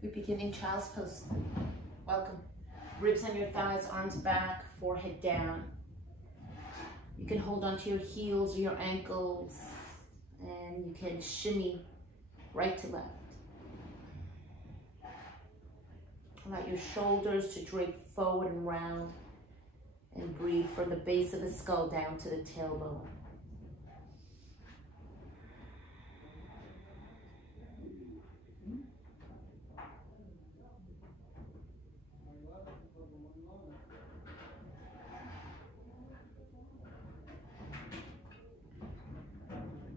We're beginning child's pose. Welcome. Ribs on your thighs, arms back, forehead down. You can hold onto your heels or your ankles, and you can shimmy right to left. Allow your shoulders to drape forward and round, and breathe from the base of the skull down to the tailbone.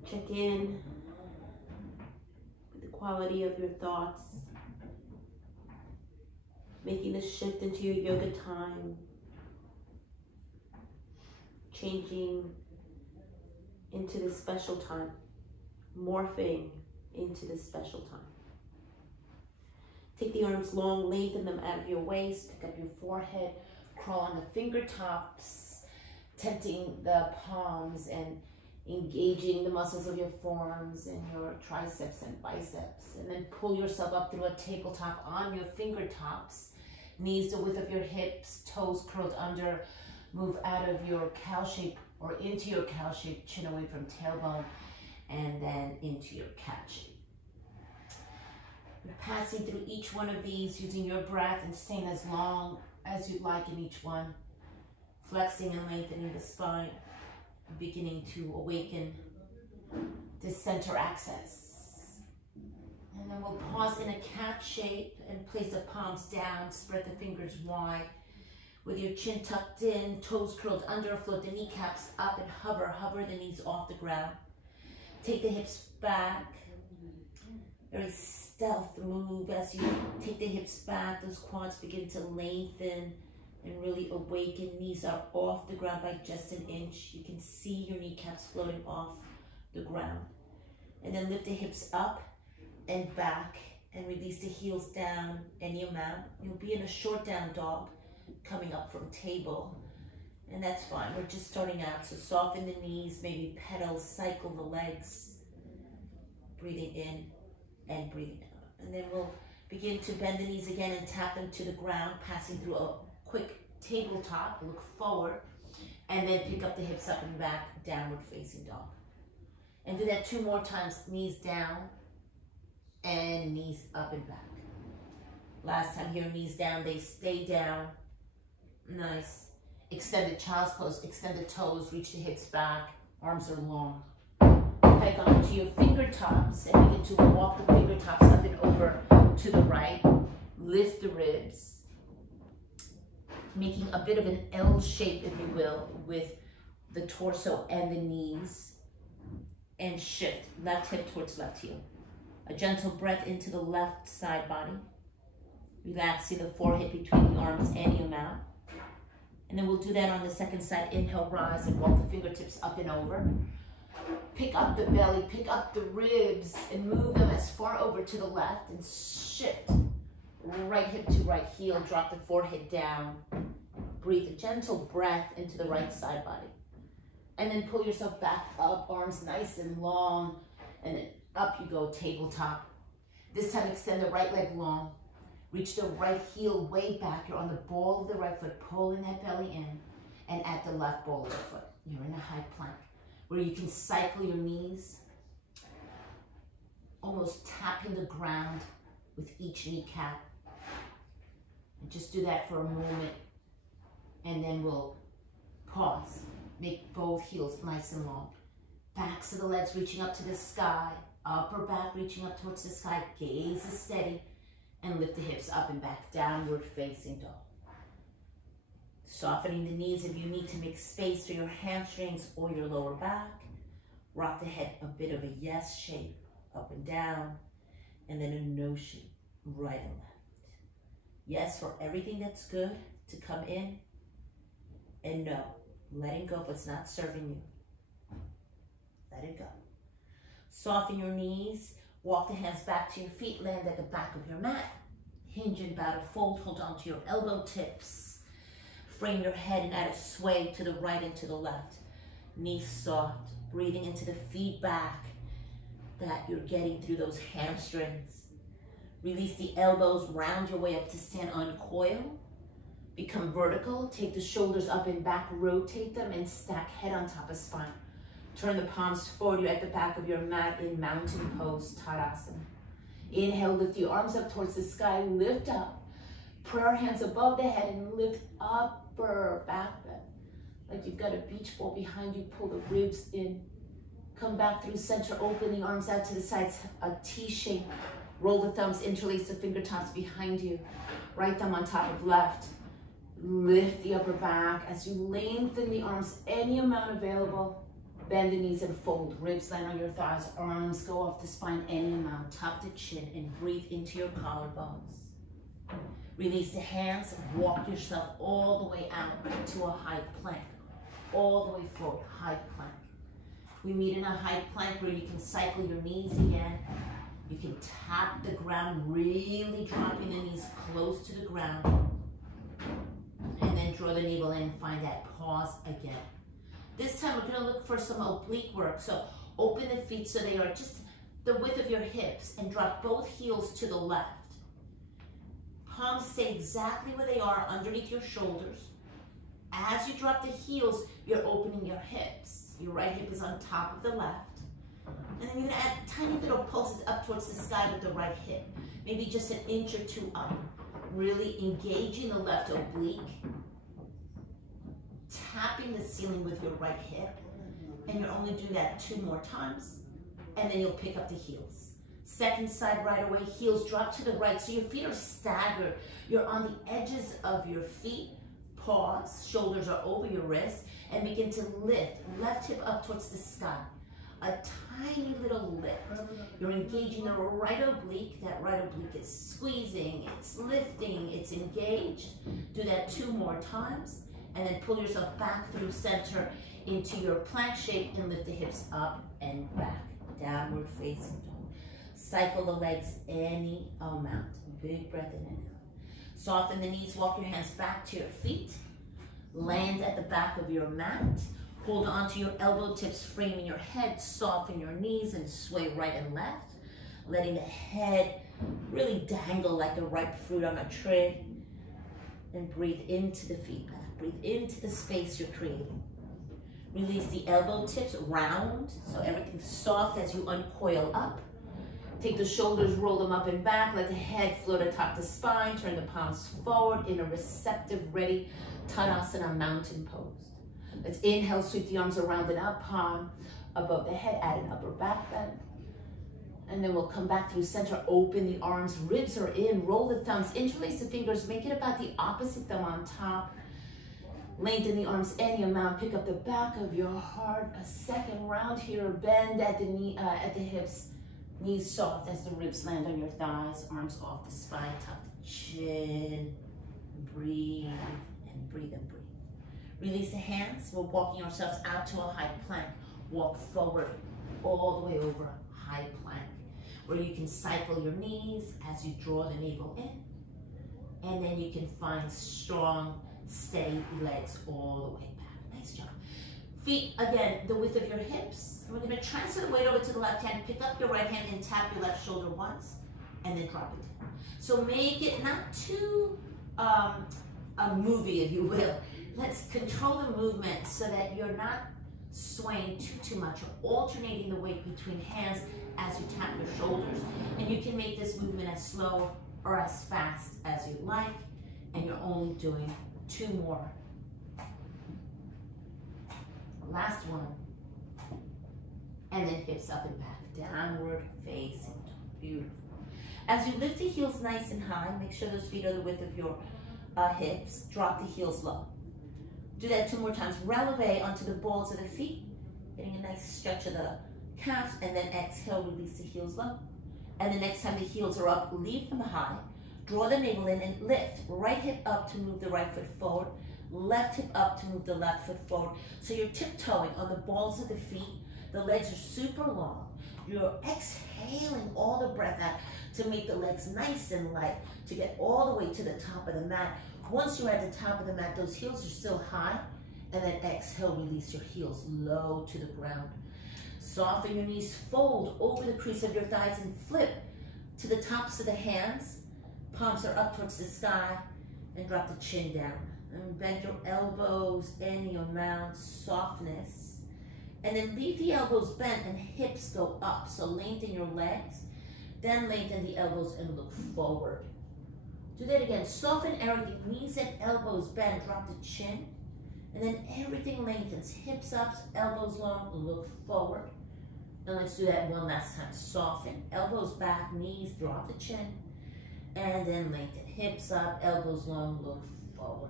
Check in with the quality of your thoughts, making the shift into your yoga time, changing into this special time, morphing into this special time. Take the arms long, lengthen them out of your waist, pick up your forehead, crawl on the fingertips, tenting the palms and engaging the muscles of your forearms and your triceps and biceps, and then pull yourself up through a tabletop on your fingertops, knees the width of your hips, toes curled under, move out of your cow shape or into your cow shape, chin away from tailbone, and then into your cat shape. You're passing through each one of these using your breath and staying as long as you'd like in each one, flexing and lengthening the spine, beginning to awaken this center axis. And then we'll pause in a cat shape and place the palms down, spread the fingers wide. With your chin tucked in, toes curled under, float the kneecaps up and hover the knees off the ground. Take the hips back. Very stealth move as you take the hips back, those quads begin to lengthen and really awaken. Knees are off the ground by just an inch. You can see your kneecaps floating off the ground. And then lift the hips up and back and release the heels down any amount. You'll be in a short down dog coming up from table. And that's fine, we're just starting out. So soften the knees, maybe pedal, cycle the legs. Breathing in and breathing out. And then we'll begin to bend the knees again and tap them to the ground, passing through a quick tabletop, look forward, and then pick up the hips up and back, downward facing dog. And do that 2 more times, knees down and knees up and back. Last time here, knees down, they stay down. Nice. Extended child's pose, extend the toes, reach the hips back, arms are long. Peg onto your fingertops and begin to walk the fingertops up and over to the right. Lift the ribs, making a bit of an L shape, if you will, with the torso and the knees. And shift, left hip towards left heel. A gentle breath into the left side body. Relaxing the forehead between the arms any amount. And then we'll do that on the second side. Inhale, rise and walk the fingertips up and over. Pick up the belly, pick up the ribs, and move them as far over to the left and shift. Right hip to right heel, drop the forehead down. Breathe a gentle breath into the right side body. And then pull yourself back up, arms nice and long, and then up you go, tabletop. This time extend the right leg long. Reach the right heel way back. You're on the ball of the right foot, pulling that belly in, and at the left ball of the foot. You're in a high plank, where you can cycle your knees, almost tapping the ground with each kneecap. And just do that for a moment, and then we'll pause. Make both heels nice and long. Backs of the legs reaching up to the sky, upper back reaching up towards the sky, gaze is steady, and lift the hips up and back, downward facing dog. Softening the knees if you need to make space for your hamstrings or your lower back. Rock the head a bit of a yes shape, up and down, and then a no shape, right and left. Yes for everything that's good to come in, and no, letting go if it's not serving you. Let it go. Soften your knees, walk the hands back to your feet, land at the back of your mat. Hinge and bow to fold, hold on to your elbow tips. Frame your head and add a sway to the right and to the left. Knees soft, breathing into the feedback. that you're getting through those hamstrings. Release the elbows, round your way up to stand, uncoil. Become vertical, take the shoulders up and back, rotate them, and stack head on top of spine. Turn the palms forward, you're at the back of your mat in mountain pose, Tadasana. Inhale, lift the arms up towards the sky, lift up. Prayer hands above the head and lift upper back bend. Like you've got a beach ball behind you, pull the ribs in. Come back through center, opening arms out to the sides, a T shape. Roll the thumbs, interlace the fingertips behind you. Right thumb on top of left. Lift the upper back as you lengthen the arms any amount available. Bend the knees and fold. Ribs land on your thighs. Arms go off the spine any amount. Tuck the chin and breathe into your collarbones. Release the hands. Walk yourself all the way out to a high plank. All the way forward. High plank. We meet in a high plank where you can cycle your knees again. You can tap the ground, really dropping the knees close to the ground. And then draw the navel in and find that pause again. This time we're going to look for some oblique work. So open the feet so they are just the width of your hips and drop both heels to the left. Palms stay exactly where they are underneath your shoulders. As you drop the heels, you're opening your hips. Your right hip is on top of the left. And then you're going to add tiny little pulses up towards the sky with the right hip. Maybe just an inch or two up. Really engaging the left oblique. Tapping the ceiling with your right hip. And you'll only do that 2 more times. And then you'll pick up the heels. Second side right away, heels drop to the right. So your feet are staggered. You're on the edges of your feet. Pause, shoulders are over your wrists. And begin to lift, left hip up towards the sky. A tiny little lift. You're engaging the right oblique. That right oblique is squeezing, it's lifting, it's engaged. Do that 2 more times. And then pull yourself back through center into your plank shape and lift the hips up and back. Downward facing dog. Cycle the legs any amount. Big breath in and out. Soften the knees, walk your hands back to your feet. Land at the back of your mat. Hold on to your elbow tips, framing your head. Soften your knees and sway right and left. Letting the head really dangle like a ripe fruit on a tree. And breathe into the feet back. Breathe into the space you're creating. Release the elbow tips, round, so everything's soft as you uncoil up. Take the shoulders, roll them up and back. Let the head float atop the spine. Turn the palms forward in a receptive, ready Tadasana mountain pose. Let's inhale, sweep the arms around and up, palm above the head, add an upper back bend. And then we'll come back through center, open the arms, ribs are in, roll the thumbs, interlace the fingers, make it about the opposite thumb on top. Lengthen the arms any amount, pick up the back of your heart. A second round here, bend at the knee, at the hips. Knees soft as the ribs land on your thighs, arms off the spine, tuck the chin. Breathe and breathe and breathe. Release the hands. We're walking ourselves out to a high plank. Walk forward all the way over a high plank, where you can cycle your knees as you draw the navel in. And then you can find strong, steady legs all the way back. Nice job. Feet, again, the width of your hips. We're going to transfer the weight over to the left hand. Pick up your right hand and tap your left shoulder once, and then drop it down. So make it not too a movie, if you will. Let's control the movement so that you're not swaying too much. You're alternating the weight between hands as you tap your shoulders. And you can make this movement as slow or as fast as you like. And you're only doing 2 more. Last one. And then hips up and back. Downward facing. Beautiful. As you lift the heels nice and high, make sure those feet are the width of your hips. Drop the heels low. Do that 2 more times. Releve onto the balls of the feet. Getting a nice stretch of the calves. And then exhale, release the heels low. And the next time the heels are up, leave them high. Draw the navel in and lift. Right hip up to move the right foot forward. Left hip up to move the left foot forward. So you're tiptoeing on the balls of the feet. The legs are super long. You're exhaling all the breath out to make the legs nice and light, to get all the way to the top of the mat. Once you're at the top of the mat, those heels are still high, and then exhale, release your heels low to the ground. Soften your knees, fold over the crease of your thighs and flip to the tops of the hands. Palms are up towards the sky and drop the chin down. And bend your elbows, any amount, softness. And then leave the elbows bent and hips go up. So lengthen your legs, then lengthen the elbows and look forward. Do that again. Soften everything, knees and elbows bend, drop the chin. And then everything lengthens, hips up, elbows long, look forward. And let's do that one last time. Soften, elbows back, knees, drop the chin. And then lengthen, hips up, elbows long, look forward.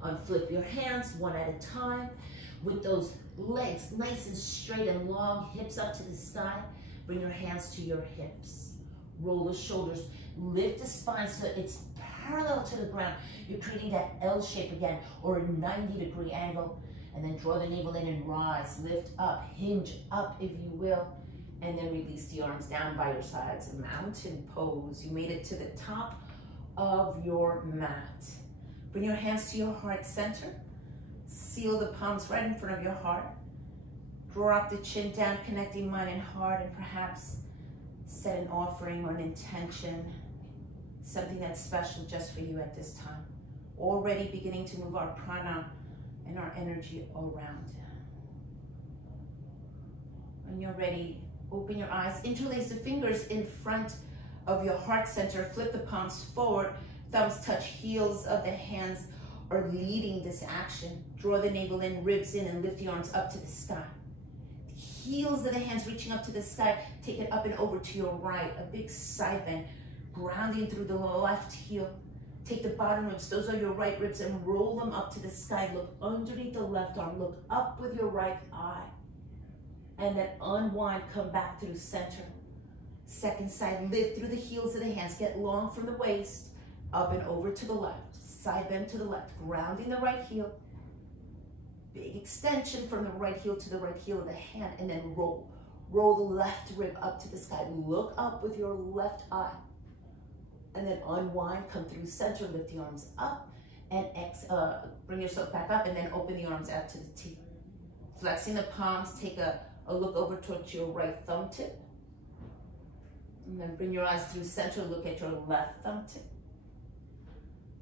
Unflip your hands one at a time with those legs nice and straight and long, hips up to the sky. Bring your hands to your hips. Roll the shoulders, lift the spine so it's parallel to the ground. You're creating that L shape again, or a 90-degree angle. And then draw the navel in and rise, lift up, hinge up if you will. And then release the arms down by your sides, mountain pose. You made it to the top of your mat. Bring your hands to your heart center. Seal the palms right in front of your heart. Drop the chin down, connecting mind and heart, and perhaps set an offering or an intention, something that's special just for you at this time. Already beginning to move our prana and our energy around. When you're ready, open your eyes, interlace the fingers in front of your heart center, flip the palms forward, thumbs touch heels of the hands are leading this action. Draw the navel in, ribs in, and lift the arms up to the sky. The heels of the hands reaching up to the sky, take it up and over to your right, a big side bend, grounding through the left heel. Take the bottom ribs, those are your right ribs, and roll them up to the sky. Look underneath the left arm, look up with your right eye. And then unwind, come back through center. Second side, lift through the heels of the hands, get long from the waist, up and over to the left. Side bend to the left, grounding the right heel. Big extension from the right heel to the right heel of the hand, and then roll. Roll the left rib up to the sky. Look up with your left eye. And then unwind, come through center, lift the arms up, and bring yourself back up, and then open the arms out to the T. Flexing the palms, take a look over towards your right thumb tip. And then bring your eyes through center, look at your left thumb tip.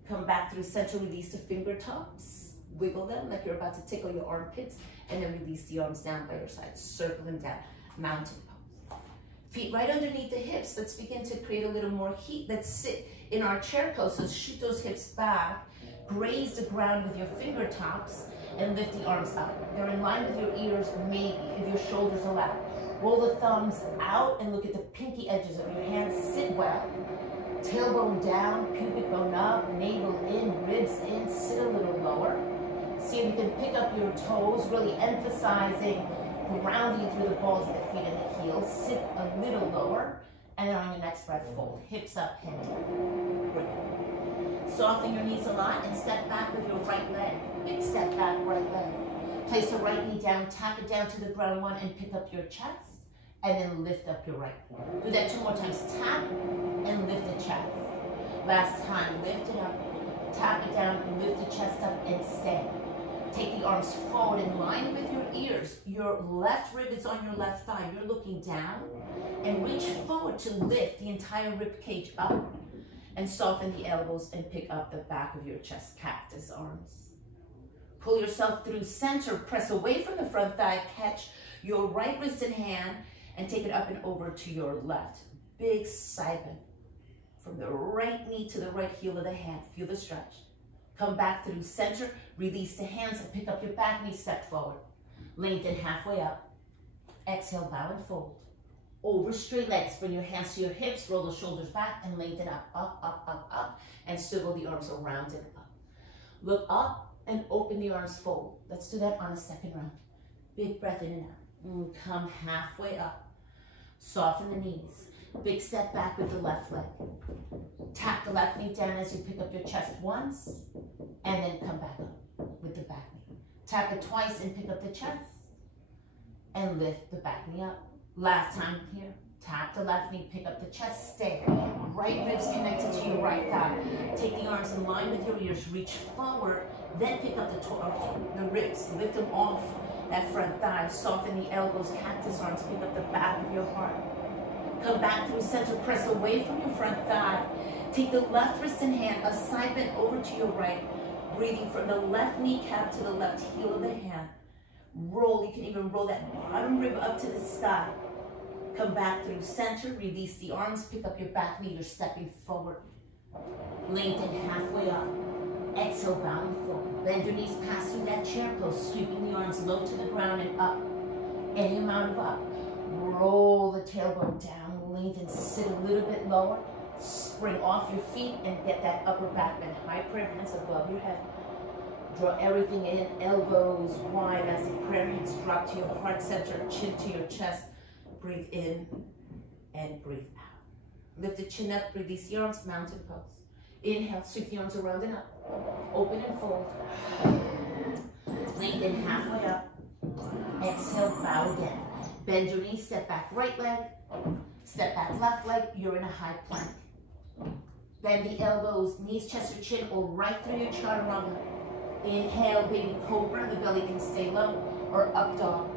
Come back through center, release the fingertips. Wiggle them like you're about to tickle your armpits, and then release the arms down by your sides. Circle them down, mountain pose. Feet right underneath the hips. Let's begin to create a little more heat. Let's sit in our chair pose. So shoot those hips back, graze the ground with your fingertips, and lift the arms up. They're in line with your ears, maybe, if your shoulders allow. Roll the thumbs out and look at the pinky edges of your hands. Sit well. Tailbone down, pubic bone up, navel in, ribs in. Sit a little lower. See if you can pick up your toes, really emphasizing grounding through the balls of the feet and the heels. Sit a little lower, and then on your next breath, fold. Hips up, head down. Brilliant. Soften your knees a lot and step back with your right leg. Big step back, right leg. Place the right knee down, tap it down to the ground one, and pick up your chest, and then lift up your right. Do that 2 more times. Tap and lift the chest. Last time, lift it up, tap it down, lift the chest up, and stay. Take the arms forward in line with your ears. Your left rib is on your left thigh. You're looking down, and reach forward to lift the entire rib cage up, and soften the elbows and pick up the back of your chest, cactus arms. Pull yourself through center, press away from the front thigh, catch your right wrist and hand, and take it up and over to your left. Big side bend. From the right knee to the right heel of the hand. Feel the stretch. Come back through center, release the hands, and pick up your back knee, step forward. Lengthen halfway up. Exhale, bow and fold. Over straight legs, bring your hands to your hips, roll the shoulders back, and lengthen up, up, up, up, up, and swivel the arms around and up. Look up and open the arms, fold. Let's do that on a second round. Big breath in and out. Come halfway up. Soften the knees. Big step back with the left leg. Tap the left knee down as you pick up your chest once, and then come back up with the back knee. Tap it twice and pick up the chest, and lift the back knee up. Last time here. Tap the left knee, pick up the chest, stay. Right ribs connected to your right thigh. Take the arms in line with your ears, reach forward, then pick up the ribs, lift them off that front thigh. Soften the elbows, cactus arms, pick up the back of your heart. Come back through center, press away from your front thigh. Take the left wrist and hand, a side bend over to your right. Breathing from the left kneecap to the left heel of the hand. Roll, you can even roll that bottom rib up to the sky. Come back through center, release the arms, pick up your back knee, you're stepping forward. Lengthen halfway up. Exhale, bowing forward. Bend your knees, pass through that chair pose, sweeping the arms low to the ground and up. Any amount of up. Roll the tailbone down, lengthen, sit a little bit lower. Spring off your feet and get that upper back bend. High prayer hands above your head. Draw everything in, elbows wide as the prayer hands drop to your heart center, chin to your chest. Breathe in and breathe out. Lift the chin up, release the arms, mountain pose. Inhale, sweep the arms around and up. Open and fold. Lengthen halfway up. Exhale, bow again. Bend your knees, step back right leg. Step back left leg, you're in a high plank. Bend the elbows, knees, chest, or chin, or right through your chaturanga. Inhale, baby cobra, the belly can stay low, or up dog,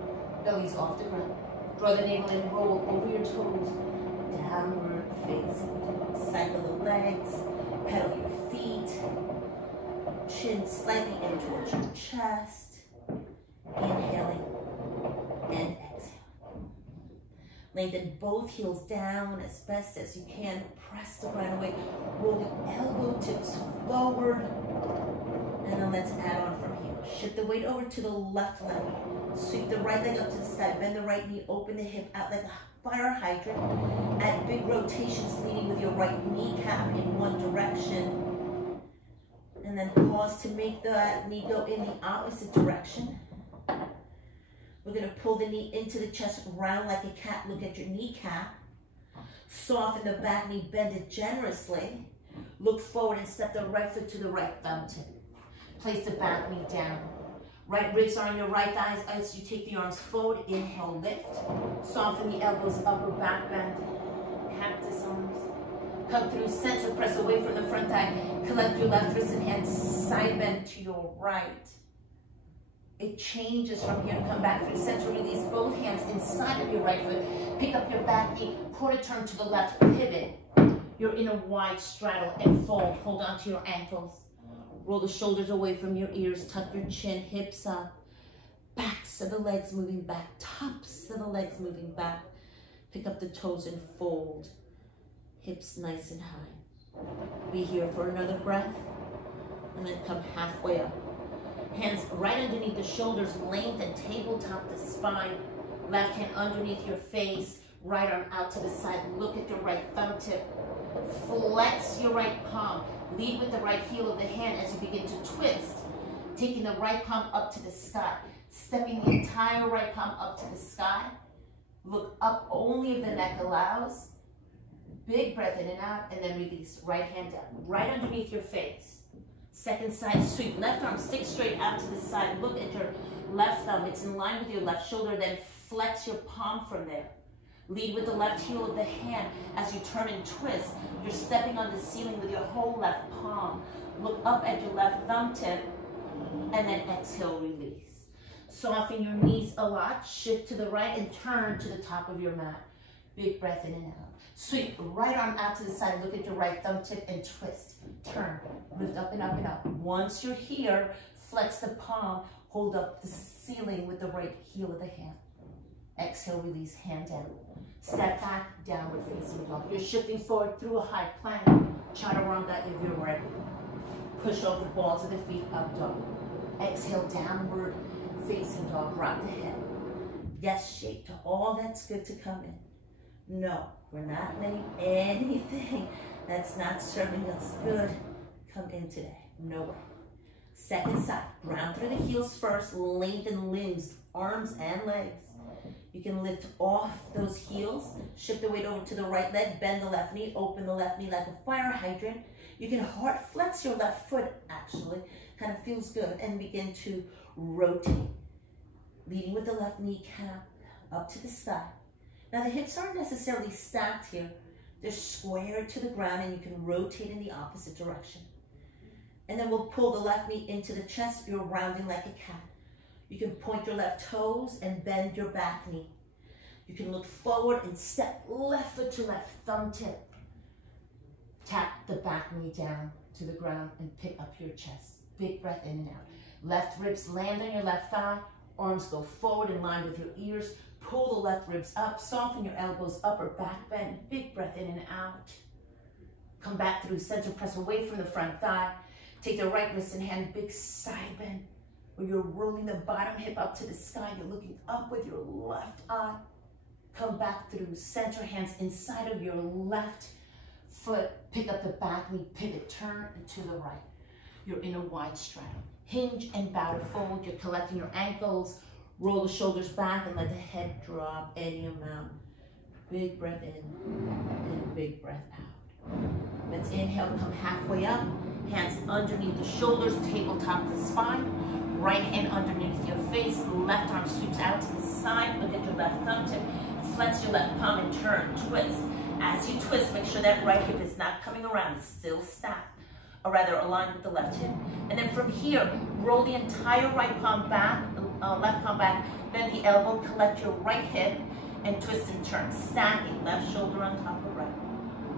belly's off the ground. Draw the navel and roll over your toes. Downward facing. Cycle the legs, pedal your feet. Chin slightly in towards your chest. Inhaling and exhaling. Lengthen both heels down as best as you can. Press the ground away. Roll the elbow tips forward. And then let's add on from here. Shift the weight over to the left leg. Sweep the right leg up to the sky. Bend the right knee. Open the hip out like a fire hydrant. Add big rotations leading with your right kneecap in one direction. And then pause to make the knee go in the opposite direction. We're going to pull the knee into the chest, round like a cat. Look at your kneecap. Soften the back knee, bend it generously. Look forward and step the right foot to the right thumb tip. Place the back knee down. Right ribs are on your right thighs as you take the arms forward. Inhale, lift. Soften the elbows, upper back bend. Cactus arms. Come through center, press away from the front thigh. Collect your left wrist and hand, side bend to your right. It changes from here. Come back through center, release both hands inside of your right foot. Pick up your back knee, quarter turn to the left, pivot. You're in a wide straddle and fold. Hold on to your ankles. Roll the shoulders away from your ears. Tuck your chin, hips up. Backs of the legs moving back. Tops of the legs moving back. Pick up the toes and fold. Hips nice and high. Be here for another breath. And then come halfway up. Hands right underneath the shoulders, lengthen, tabletop the spine. Left hand underneath your face. Right arm out to the side. Look at your right thumb tip. Flex your right palm. Lead with the right heel of the hand as you begin to twist. Taking the right palm up to the sky. Stepping the entire right palm up to the sky. Look up only if the neck allows. Big breath in and out, and then release. Right hand down. Right underneath your face. Second side sweep. Left arm stick straight out to the side. Look at your left thumb. It's in line with your left shoulder. Then flex your palm from there. Lead with the left heel of the hand as you turn and twist. You're stepping on the ceiling with your whole left palm. Look up at your left thumb tip and then exhale, release. Soften your knees a lot. Shift to the right and turn to the top of your mat. Big breath in and out. Sweep right arm out to the side. Look at your right thumb tip and twist. Turn. Lift up and up and up. Once you're here, flex the palm. Hold up the ceiling with the right heel of the hand. Exhale, release, hand down. Step back, downward facing dog. You're shifting forward through a high plank. Chaturanga if you're ready. Push over the balls of the feet, up dog. Exhale, downward facing dog. Rock the head. Yes, shape to all that's good to come in. No, we're not letting anything that's not serving us good come in today. No way. Second side, ground through the heels first. Lengthen limbs, arms and legs. You can lift off those heels, shift the weight over to the right leg, bend the left knee, open the left knee like a fire hydrant. You can heart flex your left foot, actually, kind of feels good, and begin to rotate. Leading with the left kneecap up to the sky. Now the hips aren't necessarily stacked here. They're squared to the ground and you can rotate in the opposite direction. And then we'll pull the left knee into the chest. You're rounding like a cat. You can point your left toes and bend your back knee. You can look forward and step left foot to left, thumb tip. Tap the back knee down to the ground and pick up your chest. Big breath in and out. Left ribs land on your left thigh. Arms go forward in line with your ears. Pull the left ribs up. Soften your elbows, upper back bend. Big breath in and out. Come back through center, press away from the front thigh. Take the right wrist and hand, big side bend, where you're rolling the bottom hip up to the sky. You're looking up with your left eye. Come back through center, hands inside of your left foot. Pick up the back knee, pivot, turn and to the right. You're in a wide straddle. Hinge and bow to fold. You're collecting your ankles. Roll the shoulders back and let the head drop any amount. Big breath in and big breath out. Let's inhale, come halfway up. Hands underneath the shoulders, tabletop the spine. Right hand underneath your face. Left arm sweeps out to the side. Look at your left thumb tip. Flex your left palm and turn, twist. As you twist, make sure that right hip is not coming around. It's still stacked, or rather aligned with the left hip. And then from here, roll the entire right palm back, left palm back. Bend the elbow, collect your right hip, and twist and turn. Stacking, left shoulder on top of right.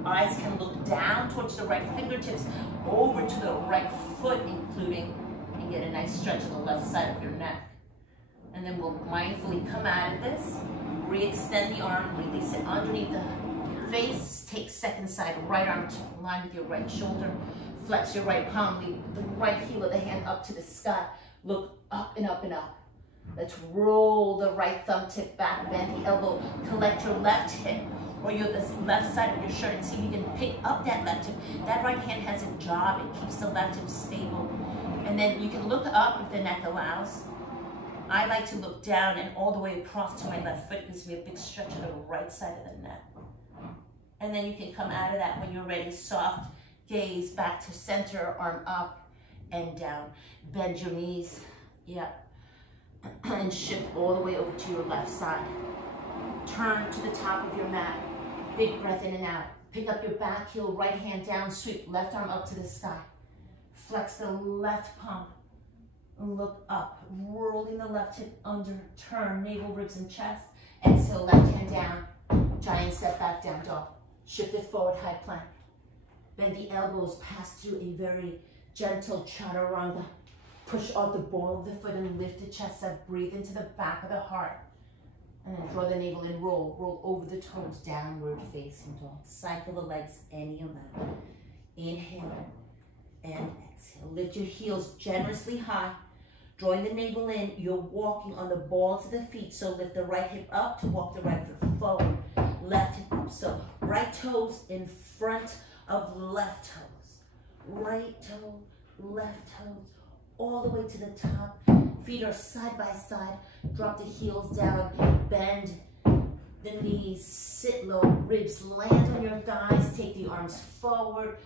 Eyes can look down towards the right fingertips, over to the right foot, including, and get a nice stretch on the left side of your neck. And then we'll mindfully come out of this. Re-extend the arm, release it underneath the face. Take second side, right arm to align with your right shoulder. Flex your right palm, lead the right heel of the hand up to the sky. Look up and up and up. Let's roll the right thumb tip back, bend the elbow, collect your left hip, or your left side of your shirt, and see if you can pick up that left hip. That right hand has a job, it keeps the left hip stable. And then you can look up if the neck allows. I like to look down and all the way across to my left foot. Gives me a big stretch on the right side of the neck. And then you can come out of that when you're ready. Soft gaze back to center, arm up and down. Bend your knees, yep. And shift all the way over to your left side. Turn to the top of your mat. Big breath in and out. Pick up your back heel, right hand down, sweep left arm up to the sky. Flex the left palm. Look up, rolling the left hip under, turn, navel, ribs, and chest. Exhale, left hand down, giant step back, down dog. Shift it forward, high plank. Bend the elbows, pass through a very gentle chaturanga. Push out the ball of the foot and lift the chest up. Breathe into the back of the heart. And then draw the navel in, roll. Roll over the toes, downward facing dog. Cycle the legs any amount. Inhale and exhale. Lift your heels generously high. Drawing the navel in, you're walking on the balls of the feet. So lift the right hip up to walk the right foot forward. Left hip up. So right toes in front of left toes. Right toe, left toes. All the way to the top. Feet are side by side. Drop the heels down. Bend the knees. Sit low. Ribs land on your thighs. Take the arms forward.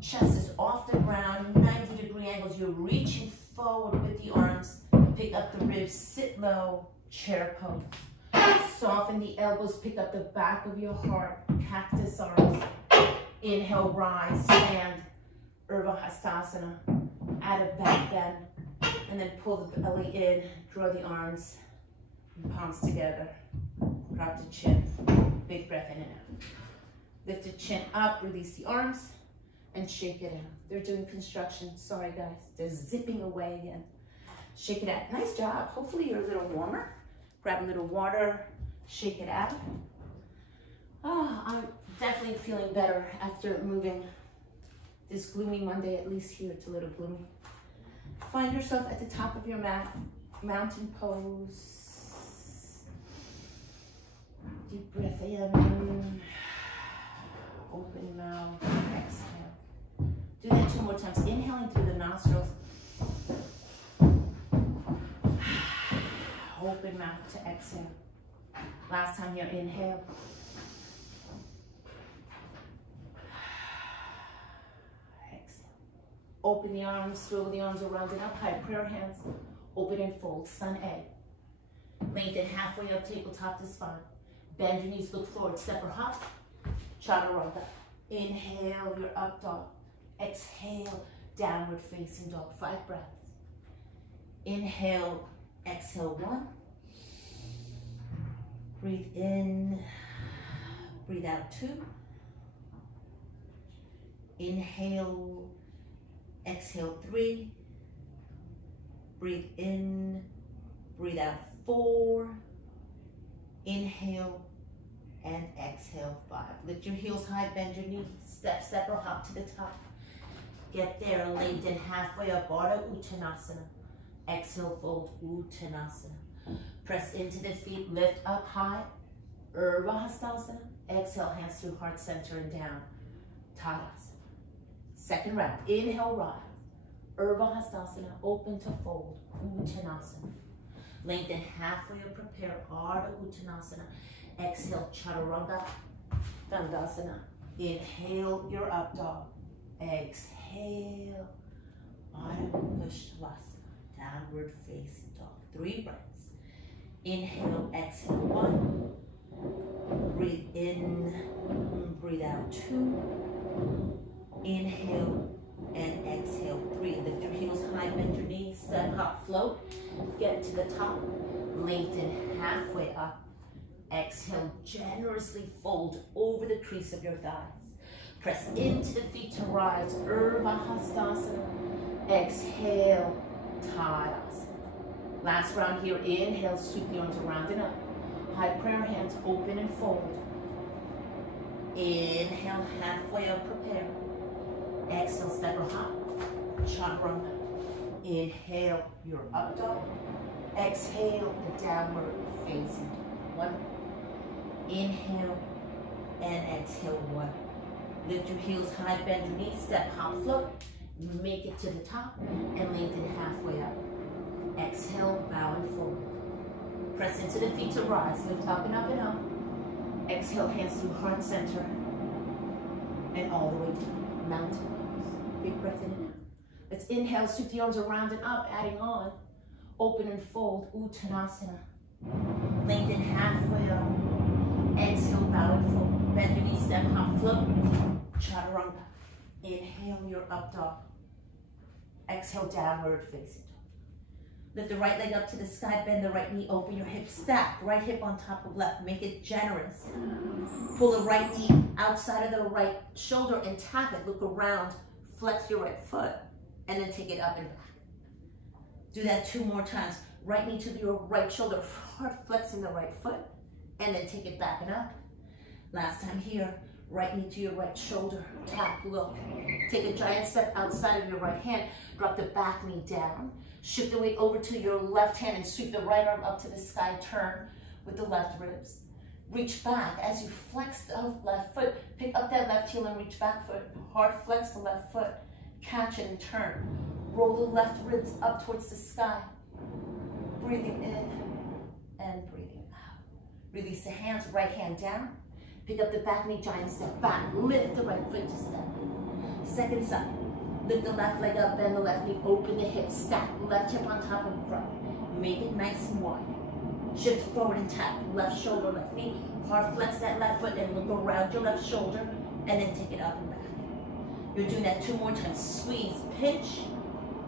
Chest is off the ground. 90-degree angles. You're reaching forward with the arms. Pick up the ribs. Sit low. Chair pose. Soften the elbows. Pick up the back of your heart. Cactus arms. Inhale, rise, stand. Urdhva Hastasana. Add a back bend. And then pull the belly in. Draw the arms and palms together. Drop the chin. Big breath in and out. Lift the chin up. Release the arms. And shake it out. They're doing construction. Sorry, guys. They're zipping away again. Shake it out. Nice job. Hopefully you're a little warmer. Grab a little water. Shake it out. Oh, I'm definitely feeling better after moving. This gloomy Monday, at least here, it's a little gloomy. Find yourself at the top of your mat. Mountain pose. Deep breath in. Open mouth. Exhale. Do that 2 more times. Inhaling through the nostrils. Open mouth to exhale. Last time here, inhale. Exhale. Open the arms, swivel the arms around and up high. Prayer hands. Open and fold. Sun egg. Lengthen halfway up, tabletop to spine. Bend your knees, look forward, step or hop. Chaturanga. Inhale, your up dog. Exhale, downward facing dog. 5 breaths. Inhale Exhale, 1. Breathe in, breathe out, 2. Inhale, exhale, 3. Breathe in, breathe out, 4. Inhale and exhale, 5. Lift your heels high, bend your knees, step, step, or hop to the top. Get there, lengthen halfway up, Ardha Uttanasana. Exhale, fold, Uttanasana. Press into the feet, lift up high, Urdhva Hastasana. Exhale, hands to heart center and down, Tadasana. Second round, inhale, rise, Urdhva Hastasana, open to fold, Uttanasana. Lengthen halfway up, prepare, Ardha Uttanasana. Exhale, Chaturanga Dandasana. Inhale, your up dog. Exhale, Ardha Kushvalasana, downward facing dog. 3 breaths. Inhale, exhale, 1. Breathe in, breathe out, 2. Inhale and exhale, 3. Lift your heels high, bend your knees, step, hop, float. Get to the top, lengthen halfway up. Exhale, generously fold over the crease of your thighs. Press into the feet to rise, Urdhva Hastasana. Exhale, Tadasana. Last round here, inhale, sweep the arms around and up. High prayer hands open and fold. Inhale, halfway up, prepare. Exhale, step or hop, Chaturanga. Inhale, your up dog. Exhale, the downward facing dog. 1. Inhale and exhale, 1. Lift your heels high, bend your knees, step, hop, float. Make it to the top and lengthen halfway up. Exhale, bow and fold. Press into the feet to rise, lift up and up and up. Exhale, hands to heart center and all the way to mountain pose. Big breath in and out. Let's inhale, sweep the arms around and up, adding on. Open and fold, Uttanasana. Lengthen halfway up. Exhale, bow and fold. Bend your knees, step, hop, float. Chaturanga. Inhale, your up dog. Exhale, downward facing dog. Lift the right leg up to the sky, bend the right knee, open your hips, stack. Right hip on top of left, make it generous. Pull the right knee outside of the right shoulder and tap it. Look around, flex your right foot, and then take it up and back. Do that 2 more times. Right knee to your right shoulder, hard flexing the right foot, and then take it back and up. Last time here, right knee to your right shoulder, tap, look. Take a giant step outside of your right hand, drop the back knee down, shift the weight over to your left hand and sweep the right arm up to the sky, turn with the left ribs. Reach back as you flex the left foot, pick up that left heel and reach back foot, hard flex the left foot, catch it and turn. Roll the left ribs up towards the sky, breathing in and breathing out. Release the hands, right hand down. Pick up the back knee, giant step back. Lift the right foot to step. Second side. Lift the left leg up, bend the left knee, open the hips, stack. Left hip on top of the front. Make it nice and wide. Shift forward and tap. Left shoulder, left knee. Hard flex that left foot and look around your left shoulder and then take it up and back. You're doing that 2 more times. Squeeze, pinch,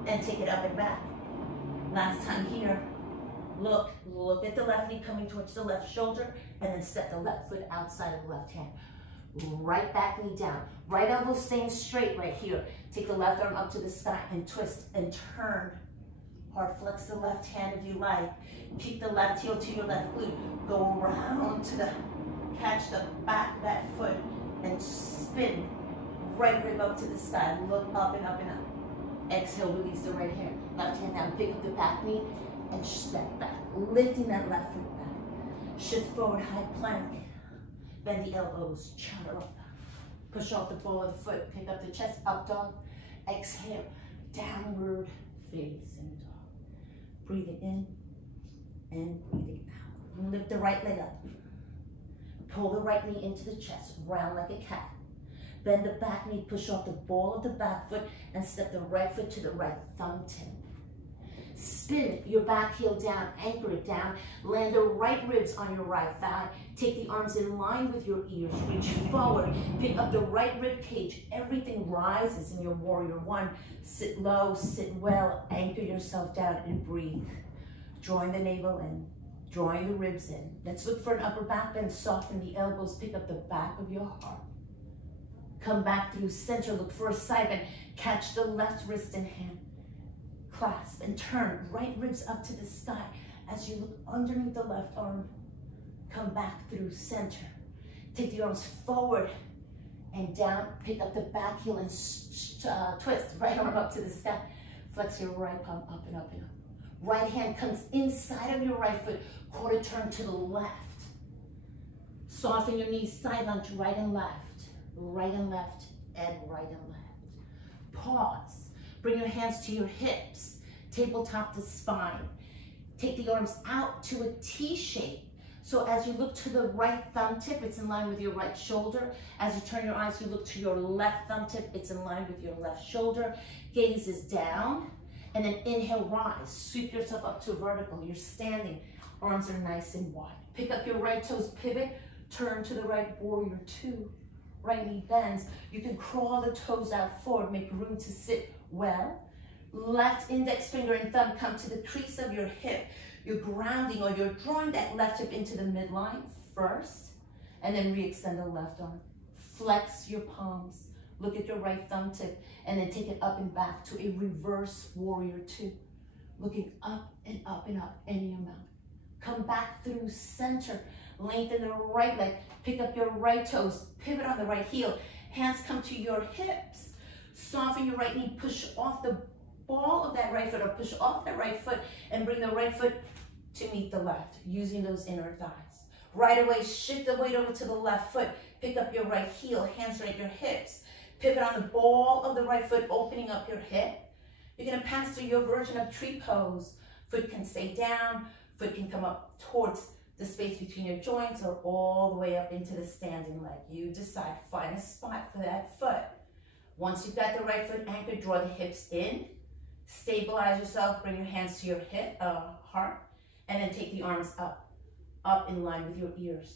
and take it up and back. Last time here. Look at the left knee coming towards the left shoulder and then step the left foot outside of the left hand. Right back knee down. Right elbow staying straight right here. Take the left arm up to the sky and twist and turn. Hard flex the left hand if you like. Keep the left heel to your left glute. Go around to the, catch the back of that foot and spin. Right rib up to the sky. Look up and up and up. Exhale, release the right hand. Left hand down, pick up the back knee and step back. Lifting that left foot back. Shift forward, high plank. Bend the elbows, chaturanga. Push off the ball of the foot, pick up the chest, up dog. Exhale, downward facing dog. Breathing in and breathing out. Lift the right leg up. Pull the right knee into the chest, round like a cat. Bend the back knee, push off the ball of the back foot and step the right foot to the right thumb tip. Spin your back heel down, anchor it down. Land the right ribs on your right thigh. Take the arms in line with your ears. Reach forward. Pick up the right rib cage. Everything rises in your warrior 1. Sit low, sit well. Anchor yourself down and breathe. Drawing the navel in, drawing the ribs in. Let's look for an upper back bend. Soften the elbows, pick up the back of your heart. Come back through center, look for a side bend. Catch the left wrist and hand. Clasp and turn, right ribs up to the sky as you look underneath the left arm. Come back through center. Take the arms forward and down. Pick up the back heel and twist. Right arm up to the sky. Flex your right palm up and up and up. Right hand comes inside of your right foot. Quarter turn to the left. Soften your knees, side lunge, right and left. Right and left, and right and left. Pause. Bring your hands to your hips. Tabletop to spine. Take the arms out to a T shape. So as you look to the right thumb tip, it's in line with your right shoulder. As you turn your eyes, you look to your left thumb tip, it's in line with your left shoulder. Gaze is down. And then inhale, rise. Sweep yourself up to vertical. You're standing. Arms are nice and wide. Pick up your right toes, pivot. Turn to the right, warrior two. Right knee bends. You can crawl the toes out forward. Make room to sit well. Left index finger and thumb come to the crease of your hip. You're grounding or you're drawing that left hip into the midline first. And then re-extend the left arm. Flex your palms. Look at your right thumb tip and then take it up and back to a reverse warrior two. Looking up and up and up, any amount. Come back through center. Lengthen the right leg. Pick up your right toes. Pivot on the right heel. Hands come to your hips. Soften your right knee. Push off the ball of that right foot or push off that right foot and bring the right foot to meet the left using those inner thighs. Right away, shift the weight over to the left foot. Pick up your right heel. Hands right at your hips. Pivot on the ball of the right foot, opening up your hip. You're going to pass through your version of tree pose. Foot can stay down. Foot can come up towards the space between your joints or all the way up into the standing leg. You decide. Find a spot for that foot. Once you've got the right foot anchored, draw the hips in. Stabilize yourself. Bring your hands to your hip, heart. And then take the arms up in line with your ears.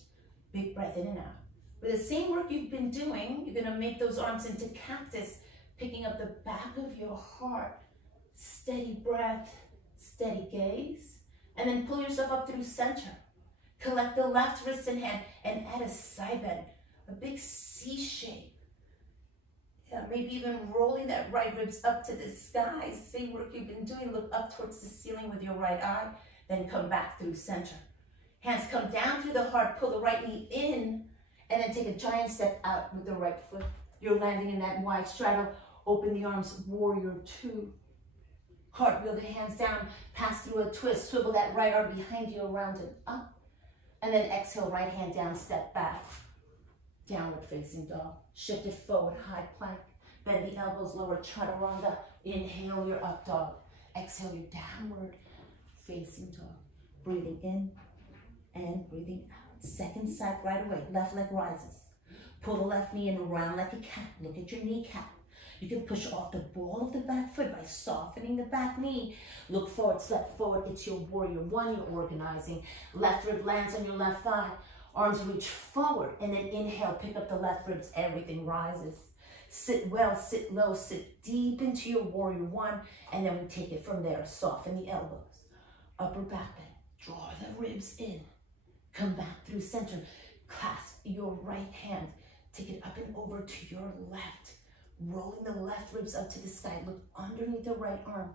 Big breath in and out. With the same work you've been doing, you're going to make those arms into cactus, picking up the back of your heart. Steady breath, steady gaze, and then pull yourself up through center. Collect the left wrist and hand and add a side bend, a big C shape. Yeah, maybe even rolling that right ribs up to the sky. Same work you've been doing. Look up towards the ceiling with your right eye, then come back through center. Hands come down through the heart, pull the right knee in, and then take a giant step out with the right foot. You're landing in that wide straddle. Open the arms, warrior two. Cartwheel the hands down, pass through a twist. Swivel that right arm behind you around and up. And then exhale, right hand down, step back. Downward facing dog. Shift it forward, high plank. Bend the elbows, lower chaturanga. Inhale your up dog. Exhale your downward facing dog. Breathing in and breathing out. Second side right away. Left leg rises. Pull the left knee in around like a cat. Look at your kneecap. You can push off the ball of the back foot by softening the back knee. Look forward, step forward. It's your warrior one. You're organizing. Left rib lands on your left thigh. Arms reach forward. And then inhale, pick up the left ribs. Everything rises. Sit well, sit low, sit deep into your warrior one. And then we take it from there. Soften the elbows. Upper back bend. Draw the ribs in. Come back through center. Clasp your right hand. Take it up and over to your left. Rolling the left ribs up to the sky. Look underneath the right arm.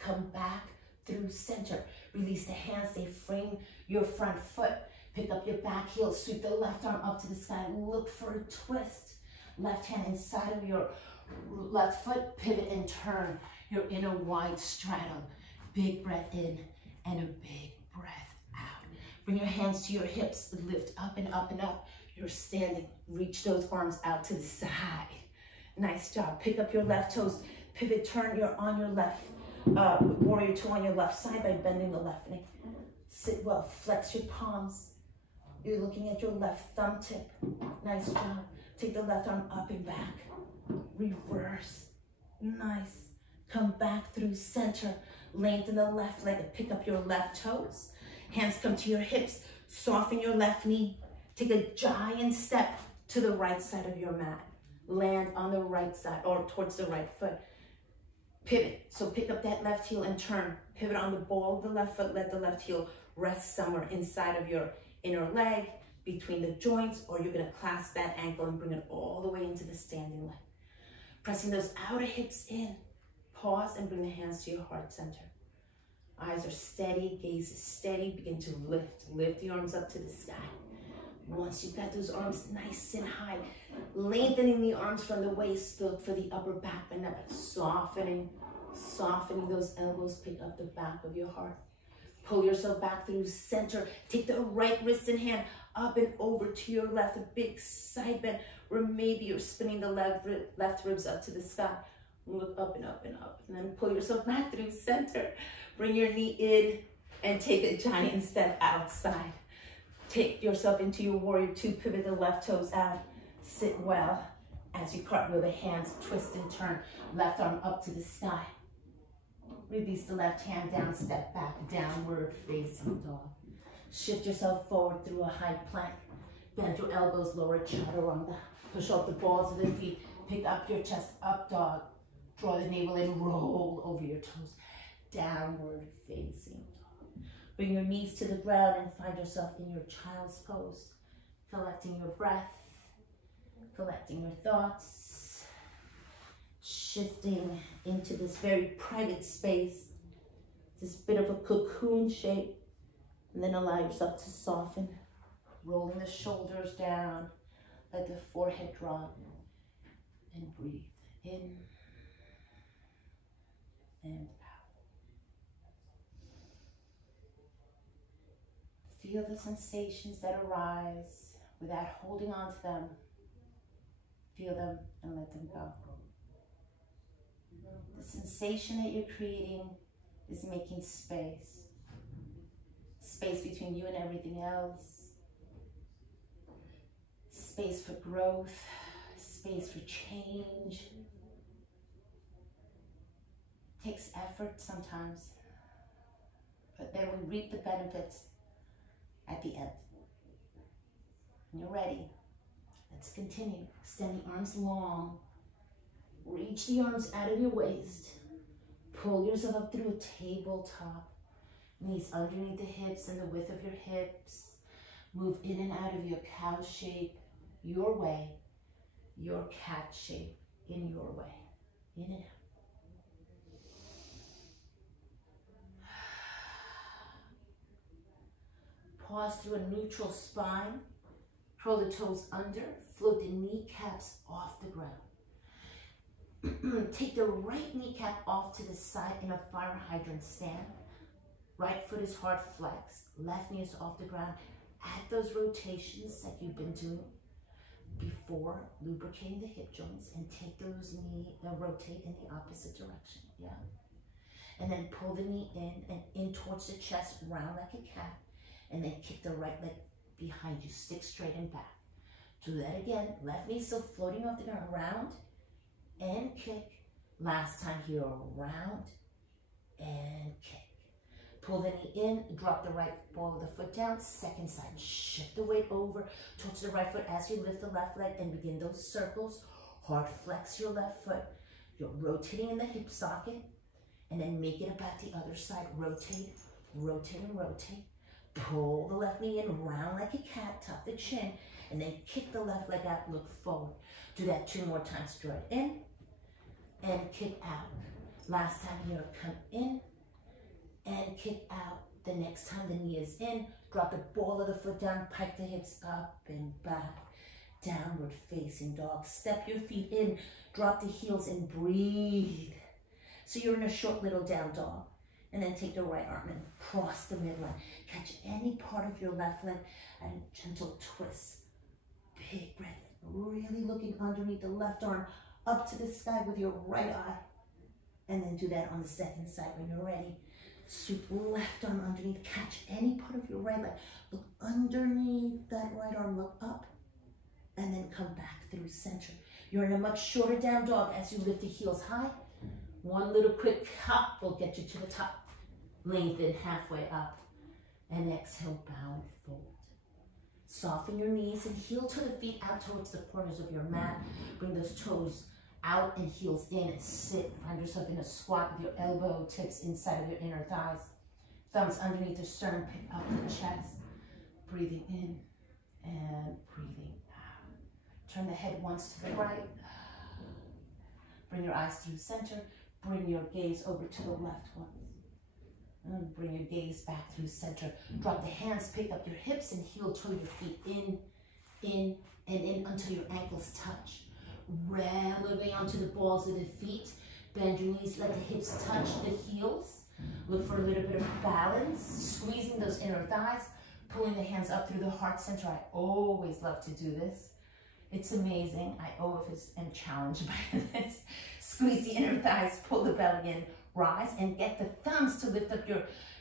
Come back through center. Release the hands. They frame your front foot. Pick up your back heel. Sweep the left arm up to the sky. Look for a twist. Left hand inside of your left foot. Pivot and turn. You're in a wide straddle. Big breath in and a big breath out. Bring your hands to your hips. Lift up and up and up. You're standing. Reach those arms out to the side. Nice job. Pick up your left toes. Pivot, turn. You're on your left. Warrior two on your left side by bending the left knee. Sit well. Flex your palms. You're looking at your left thumb tip. Nice job. Take the left arm up and back. Reverse. Nice. Come back through center. Lengthen the left leg and pick up your left toes. Hands come to your hips. Soften your left knee. Take a giant step to the right side of your mat. Land on the right side or towards the right foot. Pivot. So pick up that left heel and turn. Pivot on the ball of the left foot. Let the left heel rest somewhere inside of your inner leg, between the joints, or you're going to clasp that ankle and bring it all the way into the standing leg. Pressing those outer hips in. Pause and bring the hands to your heart center. Eyes are steady, gaze is steady. Begin to lift. Lift the arms up to the sky. Once you've got those arms nice and high, lengthening the arms from the waist, look for the upper back bend up, softening those elbows, pick up the back of your heart. Pull yourself back through center. Take the right wrist and hand up and over to your left, a big side bend, where maybe you're spinning the left ribs up to the sky. Look up and up and up, and then pull yourself back through center. Bring your knee in and take a giant step outside. Take yourself into your warrior two, pivot the left toes out. Sit well as you cartwheel the hands, twist and turn. Left arm up to the sky. Release the left hand down, step back, downward facing dog. Shift yourself forward through a high plank. Bend your elbows, lower chaturanga. Push out the balls of the feet. Pick up your chest, up dog. Draw the navel in, roll over your toes. Downward facing dog. Bring your knees to the ground and find yourself in your child's pose. Collecting your breath, collecting your thoughts. Shifting into this very private space. This bit of a cocoon shape. And then allow yourself to soften. Rolling the shoulders down. Let the forehead drop. And breathe in and out. Feel the sensations that arise without holding on to them. Feel them and let them go. The sensation that you're creating is making space. Space between you and everything else. Space for growth. Space for change. It takes effort sometimes, but then we reap the benefits at the end. When you're ready, let's continue. Extend the arms long. Reach the arms out of your waist. Pull yourself up through a tabletop. Knees underneath the hips and the width of your hips. Move in and out of your cow shape, your way. Your cat shape in your way. In and out. Pause through a neutral spine. Curl the toes under. Float the kneecaps off the ground. Take the right kneecap off to the side in a fire hydrant stand. Right foot is hard flexed. Left knee is off the ground. Add those rotations like you've been doing before, lubricating the hip joints, and take those rotate in the opposite direction. Yeah. And then pull the knee in and in towards the chest, round like a cat, and then kick the right leg behind you, stick straight and back. Do that again. Left knee still floating off the ground, round and kick. Last time here, round and kick. Pull the knee in, drop the right ball of the foot down, second side. Shift the weight over towards the right foot as you lift the left leg and begin those circles. Hard flex your left foot. You're rotating in the hip socket, and then make it about the other side. Rotate, rotate, and rotate. Pull the left knee in, round like a cat, tuck the chin, and then kick the left leg out, look forward. Do that 2 more times. Draw it in and kick out. Last time here, come in and kick out. The next time the knee is in, drop the ball of the foot down, pike the hips up and back. Downward facing dog. Step your feet in, drop the heels and breathe. So you're in a short little down dog. And then take the right arm and cross the midline. Catch any part of your left leg and gentle twist. Big breath. Really looking underneath the left arm up to the sky with your right eye. And then do that on the second side when you're ready. Sweep left arm underneath. Catch any part of your right leg. Look underneath that right arm. Look up. And then come back through center. You're in a much shorter down dog as you lift the heels high. One little quick hop will get you to the top. Lengthen halfway up. And exhale, bow and fold. Soften your knees and heel to the feet out towards the corners of your mat. Bring those toes out and heels in, and sit. Find yourself in a squat with your elbow tips inside of your inner thighs. Thumbs underneath the sternum, pick up the chest. Breathing in and breathing out. Turn the head once to the right. Bring your eyes through center. Bring your gaze over to the left one. And bring your gaze back through center. Drop the hands, pick up your hips, and heel toe your feet in, and in until your ankles touch. Relevate onto the balls of the feet. Bend your knees, let the hips touch the heels. Look for a little bit of balance, squeezing those inner thighs, pulling the hands up through the heart center. I always love to do this. It's amazing. I always am challenged by this. Squeeze the inner thighs, pull the belly in, rise, and get the thumbs to lift up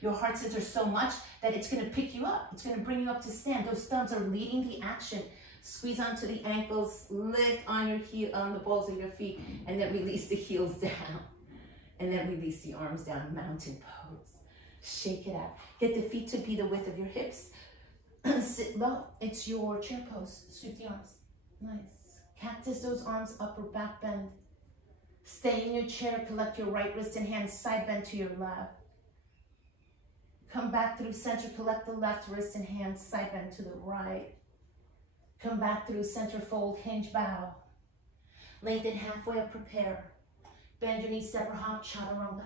your heart center so much that it's going to pick you up. It's going to bring you up to stand. Those thumbs are leading the action. Squeeze onto the ankles, lift on your heel, on the balls of your feet, and then release the heels down. And then release the arms down, mountain pose. Shake it out. Get the feet to be the width of your hips. Sit low. It's your chair pose. Sweep the arms. Nice. Cactus those arms, upper back bend. Stay in your chair. Collect your right wrist and hand. Side bend to your left. Come back through center. Collect the left wrist and hand. Side bend to the right. Come back through center. Fold. Hinge bow. Lengthen halfway up. Prepare. Bend your knees, step or hop, chaturanga.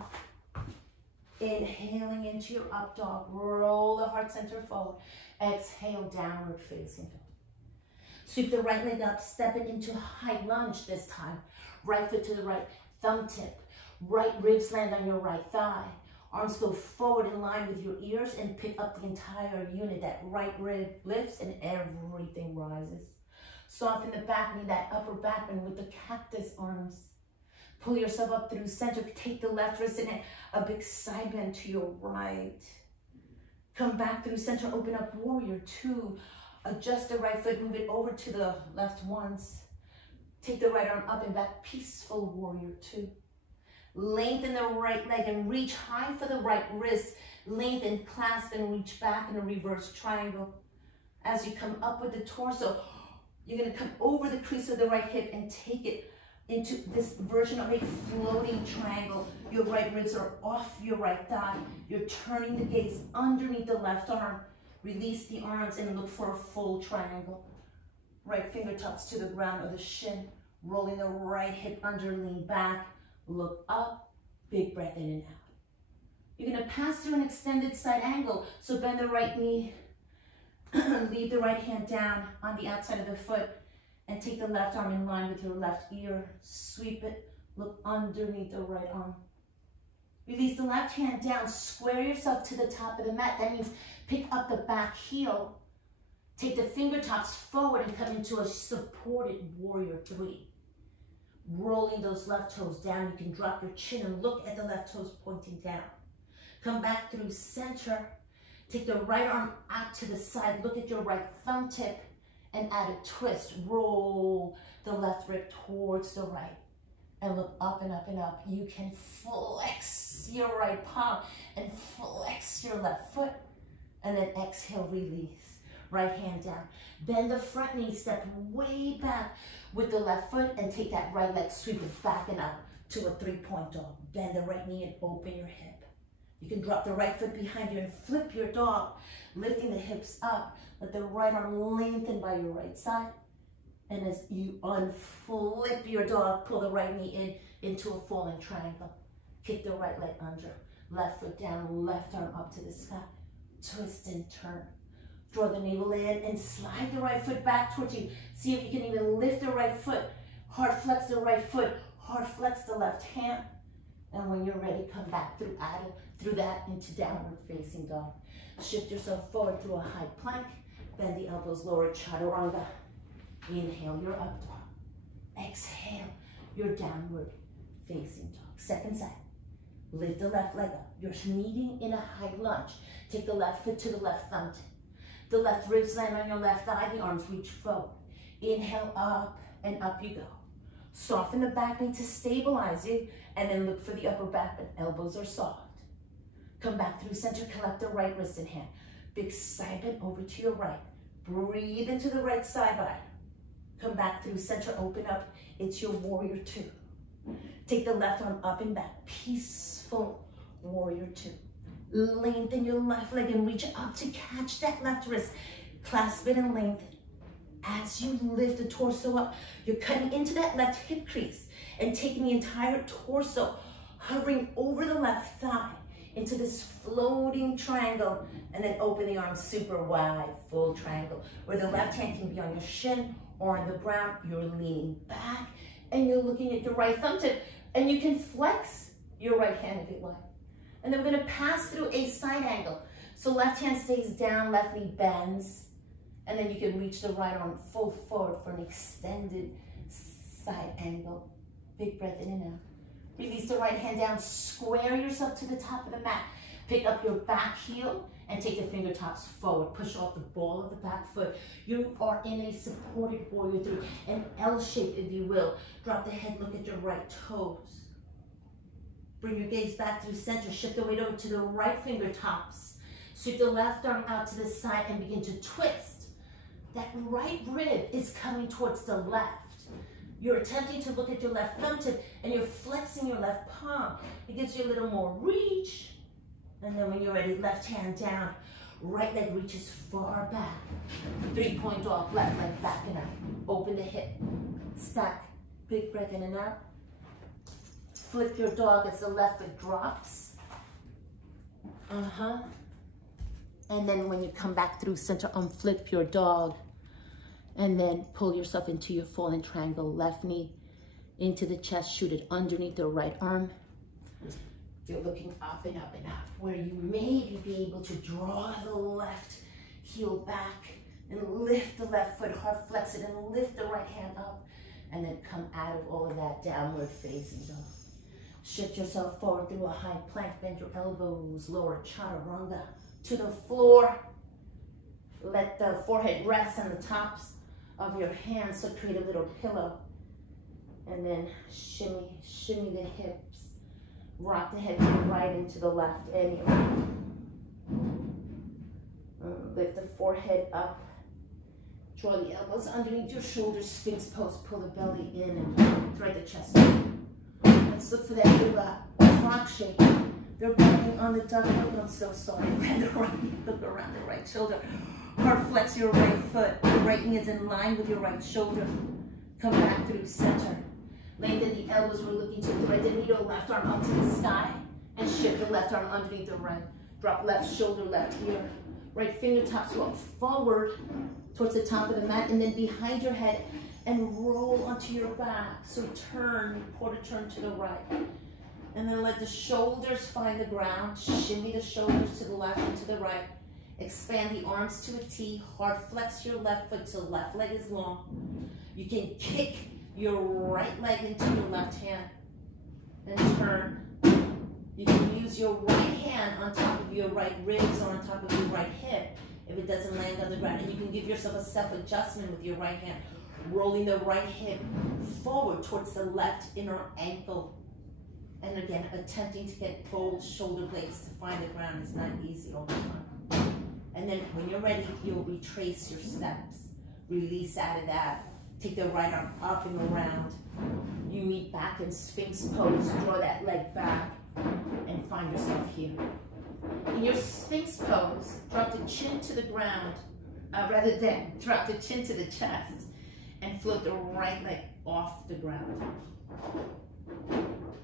Inhaling into your up dog. Roll the heart center forward. Exhale, downward facing dog. Sweep the right leg up, step it into high lunge this time. Right foot to the right, thumb tip. Right ribs land on your right thigh. Arms go forward in line with your ears and pick up the entire unit. That right rib lifts and everything rises. Soften the back knee, that upper back bend with the cactus arms. Pull yourself up through center. Take the left wrist and a big side bend to your right. Come back through center. Open up warrior two. Adjust the right foot. Move it over to the left once. Take the right arm up and back. Peaceful warrior two. Lengthen the right leg and reach high for the right wrist. Lengthen, clasp, and reach back in a reverse triangle. As you come up with the torso, you're going to come over the crease of the right hip and take it into this version of a floating triangle. Your right ribs are off your right thigh. You're turning the gaze underneath the left arm. Release the arms and look for a full triangle. Right fingertips to the ground or the shin. Rolling the right hip under, lean back. Look up. Big breath in and out. You're going to pass through an extended side angle. So bend the right knee. Leave the right hand down on the outside of the foot. And take the left arm in line with your left ear. Sweep it. Look underneath the right arm. Release the left hand down. Square yourself to the top of the mat. That means pick up the back heel. Take the fingertips forward and come into a supported warrior three. Rolling those left toes down. You can drop your chin and look at the left toes pointing down. Come back through center. Take the right arm out to the side. Look at your right thumb tip. And add a twist. Roll the left rib towards the right. And look up and up and up. You can flex your right palm and flex your left foot. And then exhale, release. Right hand down. Bend the front knee, step way back with the left foot and take that right leg, sweep it back and up to a three-point dog. Bend the right knee and open your hip. You can drop the right foot behind you and flip your dog, lifting the hips up. Let the right arm lengthen by your right side. And as you unflip your dog, pull the right knee into a falling triangle. Kick the right leg under. Left foot down, left arm up to the sky. Twist and turn. Draw the navel in and slide the right foot back towards you. See if you can even lift the right foot. Hard flex the right foot. Hard flex the left hand. And when you're ready, come back through that into downward facing dog. Shift yourself forward through a high plank. Bend the elbows, lower chaturanga. Inhale your up dog. Exhale your downward facing dog. Second side. Lift the left leg up. You're meeting in a high lunge. Take the left foot to the left thumb tip. The left ribs land on your left thigh. The arms reach forward. Inhale up and up you go. Soften the back knee to stabilize you. And then look for the upper back bend. Elbows are soft. Come back through center. Collect the right wrist and hand. Big side bend over to your right. Breathe into the right side body. Come back through center. Open up. It's your warrior two. Take the left arm up and back. Peaceful warrior two. Lengthen your left leg and reach up to catch that left wrist. Clasp it and lengthen. As you lift the torso up, you're cutting into that left hip crease and taking the entire torso, hovering over the left thigh into this floating triangle, and then open the arms super wide, full triangle, where the left hand can be on your shin or on the ground. You're leaning back and you're looking at the right thumb tip, and you can flex your right hand if you like. And then we're gonna pass through a side angle. So left hand stays down, left knee bends, and then you can reach the right arm full forward for an extended side angle. Big breath in and out. Release the right hand down, square yourself to the top of the mat. Pick up your back heel and take the fingertips forward. Push off the ball of the back foot. You are in a supported warrior three, an L shape if you will. Drop the head, look at your right toes. Bring your gaze back through center. Shift the weight over to the right fingertips. Sweep the left arm out to the side and begin to twist. That right rib is coming towards the left. You're attempting to look at your left thumb tip and you're flexing your left palm. It gives you a little more reach. And then when you're ready, left hand down, right leg reaches far back. 3-point dog, left leg back and out. Open the hip, stack, big breath in and out. Flip your dog as the left foot drops. And then when you come back through center, unflip your dog. And then pull yourself into your fallen triangle. Left knee into the chest, shoot it underneath the right arm. You're looking up and up and up, where you may be able to draw the left heel back and lift the left foot, hard flex it, and lift the right hand up. And then come out of all of that downward facing dog. Shift yourself forward through a high plank, bend your elbows, lower chaturanga to the floor. Let the forehead rest on the tops of your hands, so create a little pillow. And then shimmy, shimmy the hips. Rock the head to the right and to the left. Anyway. Lift the forehead up. Draw the elbows underneath your shoulders. Sphinx pose. Pull the belly in and thread the chest. Let's look for that little frog shape. They're bending on the duck. I'm so sorry. Bend the right, look around the right shoulder. Hard flex your right foot. The right knee is in line with your right shoulder. Come back through center. Lengthen the elbows. We're looking to thread the needle. Left arm up to the sky. And shift the left arm underneath the right. Drop left shoulder, left ear. Right fingertips walk forward towards the top of the mat. And then behind your head. And roll onto your back. So turn, quarter turn to the right. And then let the shoulders find the ground. Shimmy the shoulders to the left and to the right. Expand the arms to a T. Hard flex your left foot till left leg is long. You can kick your right leg into your left hand. And turn. You can use your right hand on top of your right ribs or on top of your right hip if it doesn't land on the ground. And you can give yourself a self-adjustment with your right hand. Rolling the right hip forward towards the left inner ankle. And again, attempting to get both shoulder blades to find the ground is not easy all the time. And then when you're ready, you'll retrace your steps. Release out of that. Take the right arm up and around. You meet back in Sphinx pose. Draw that leg back and find yourself here. In your Sphinx pose, drop the chin to the ground. Rather than drop the chin to the chest. And float the right leg off the ground.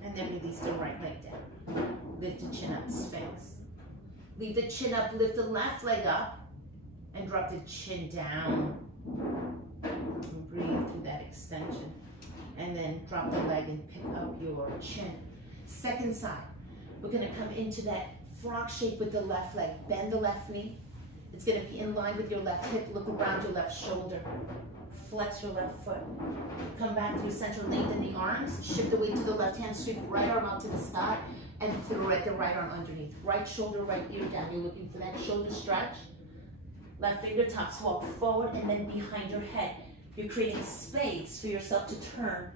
And then release the right leg down. Lift the chin up, Sphinx. Leave the chin up, lift the left leg up, and drop the chin down. And breathe through that extension. And then drop the leg and pick up your chin. Second side. We're going to come into that frog shape with the left leg. Bend the left knee. It's going to be in line with your left hip. Look around your left shoulder. Flex your left foot. Come back through center, lengthen the arms. Shift the weight to the left hand, sweep right arm out to the sky, and thread the right arm underneath. Right shoulder, right ear down. You're looking for that shoulder stretch. Left fingertips walk forward, and then behind your head. You're creating space for yourself to turn.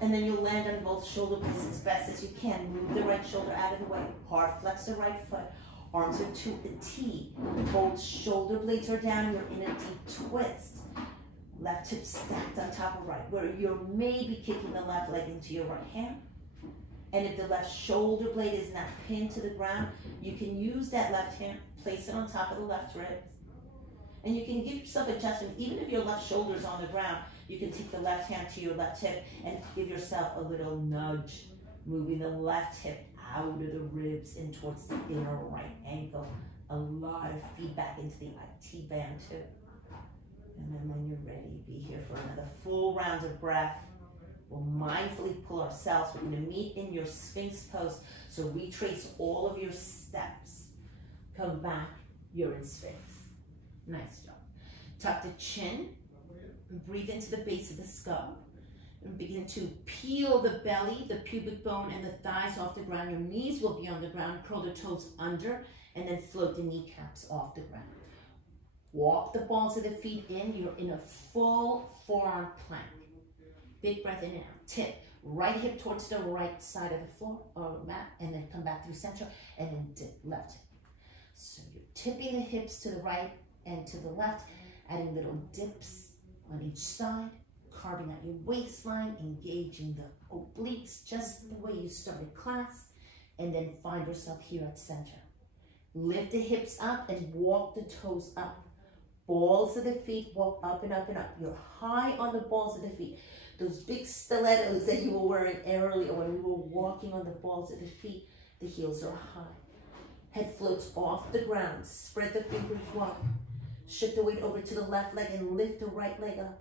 And then you'll land on both shoulder blades as best as you can. Move the right shoulder out of the way. Hard flex the right foot. Arms are to a T. Both shoulder blades are down. You're in a deep twist. Left hip stacked on top of right, where you're maybe kicking the left leg into your right hand. And if the left shoulder blade is not pinned to the ground, you can use that left hand, place it on top of the left rib. And you can give yourself adjustment. Even if your left shoulder is on the ground, you can take the left hand to your left hip and give yourself a little nudge, moving the left hip out of the ribs and towards the inner right ankle. A lot of feedback into the IT band too. And then when you're ready, be here for another full round of breath. We'll mindfully pull ourselves. We're going to meet in your Sphinx pose. So retrace all of your steps. Come back. You're in Sphinx. Nice job. Tuck the chin. Breathe into the base of the skull. And begin to peel the belly, the pubic bone, and the thighs off the ground. Your knees will be on the ground. Curl the toes under. And then float the kneecaps off the ground. Walk the balls of the feet in. You're in a full forearm plank. Big breath in and out. Tip. Right hip towards the right side of the floor or mat. And then come back through center. And then dip left hip. So you're tipping the hips to the right and to the left. Adding little dips on each side. Carving out your waistline. Engaging the obliques just the way you started class. And then find yourself here at center. Lift the hips up and walk the toes up. Balls of the feet walk up and up and up. You're high on the balls of the feet. Those big stilettos that you were wearing earlier when we were walking on the balls of the feet, the heels are high. Head floats off the ground. Spread the fingers wide. Shift the weight over to the left leg and lift the right leg up.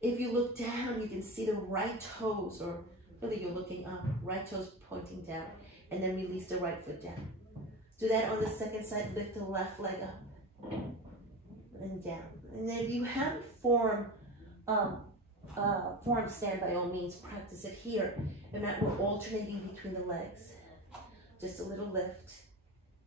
If you look down, you can see the right toes, or whether you're looking up, right toes pointing down, and then release the right foot down. Do that on the second side. Lift the left leg up and down. And then if you have forearm stand, by all means, practice it here. And that we're alternating between the legs. Just a little lift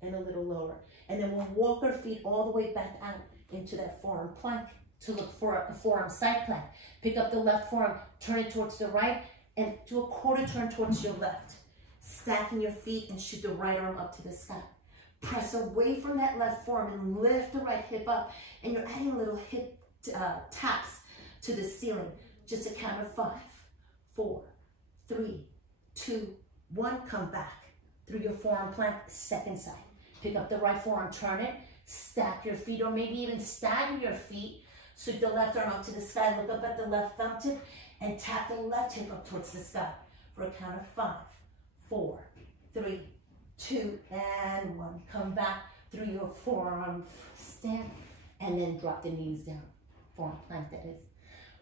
and a little lower. And then we'll walk our feet all the way back out into that forearm plank to look for a forearm side plank. Pick up the left forearm, turn it towards the right, and do a quarter turn towards your left. Stacking your feet and shoot the right arm up to the sky. Press away from that left forearm and lift the right hip up. And you're adding little hip taps to the ceiling. Just a count of 5, 4, 3, 2, 1. Come back through your forearm plank, second side. Pick up the right forearm, turn it, stack your feet, or maybe even stagger your feet. Sweep the left arm up to the sky, look up at the left thumb tip, and tap the left hip up towards the sky for a count of 5, 4, 3, 2, and 1. Come back through your forearm stand, and then drop the knees down. Forearm plank, that is.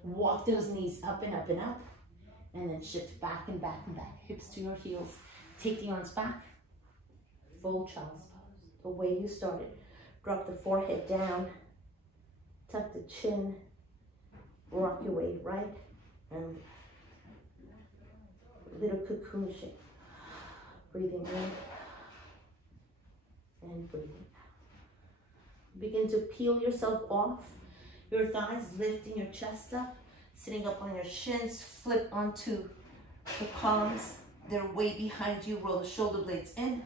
Walk those knees up and up and up, and then shift back and back and back. Hips to your heels. Take the arms back. Full child's pose. The way you started. Drop the forehead down. Tuck the chin. Rock your way right and little cocoon shape. Breathing in and breathing out. Begin to peel yourself off your thighs, lifting your chest up, sitting up on your shins, flip onto the palms. They're way behind you. Roll the shoulder blades in,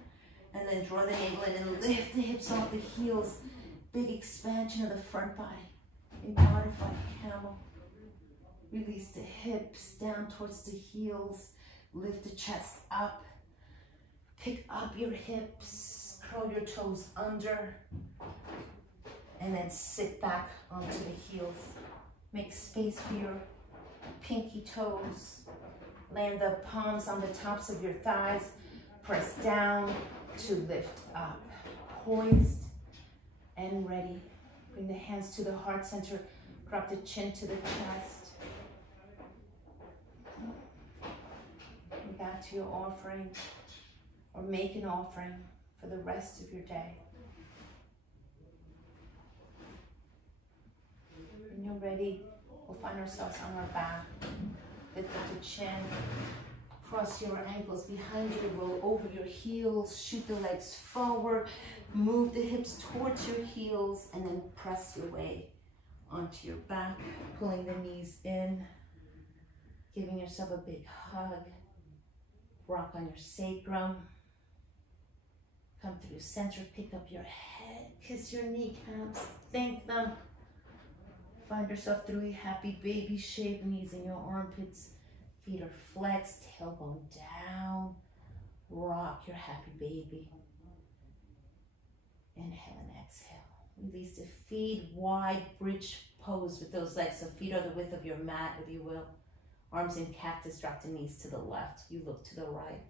and then draw the navel in and lift the hips off the heels. Big expansion of the front body. In modified camel. Release the hips down towards the heels. Lift the chest up. Pick up your hips. Curl your toes under. And then sit back onto the heels. Make space for your pinky toes. Land the palms on the tops of your thighs. Press down to lift up. Poised and ready. Bring the hands to the heart center. Drop the chin to the chest. Come back to your offering, or make an offering for the rest of your day. When you're ready, we'll find ourselves on our back. Lift up the chin. Cross your ankles behind you, roll over your heels, shoot the legs forward, move the hips towards your heels, and then press your way onto your back, pulling the knees in, giving yourself a big hug. Rock on your sacrum. Come through center, pick up your head, kiss your kneecaps, thank them Find yourself through a happy baby shape, knees in your armpits, feet are flexed, tailbone down. Rock your happy baby. Inhale and exhale. Release the feet, wide bridge pose with those legs. So feet are the width of your mat, if you will. Arms in cactus, drop the knees to the left. You look to the right.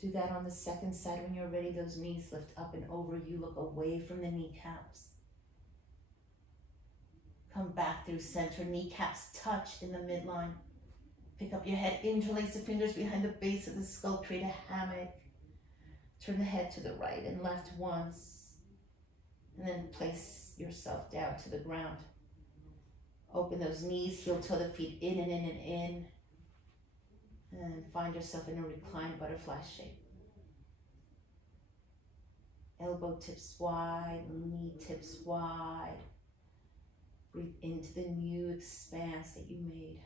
Do that on the second side. When you're ready, those knees lift up and over. You look away from the kneecaps. Come back through center. Kneecaps touch in the midline. Pick up your head. Interlace the fingers behind the base of the skull. Create a hammock. Turn the head to the right and left once. And then place yourself down to the ground. Open those knees. Heel toe the feet in and in and in. And find yourself in a reclined butterfly shape. Elbow tips wide, knee tips wide. Breathe into the new expanse that you made.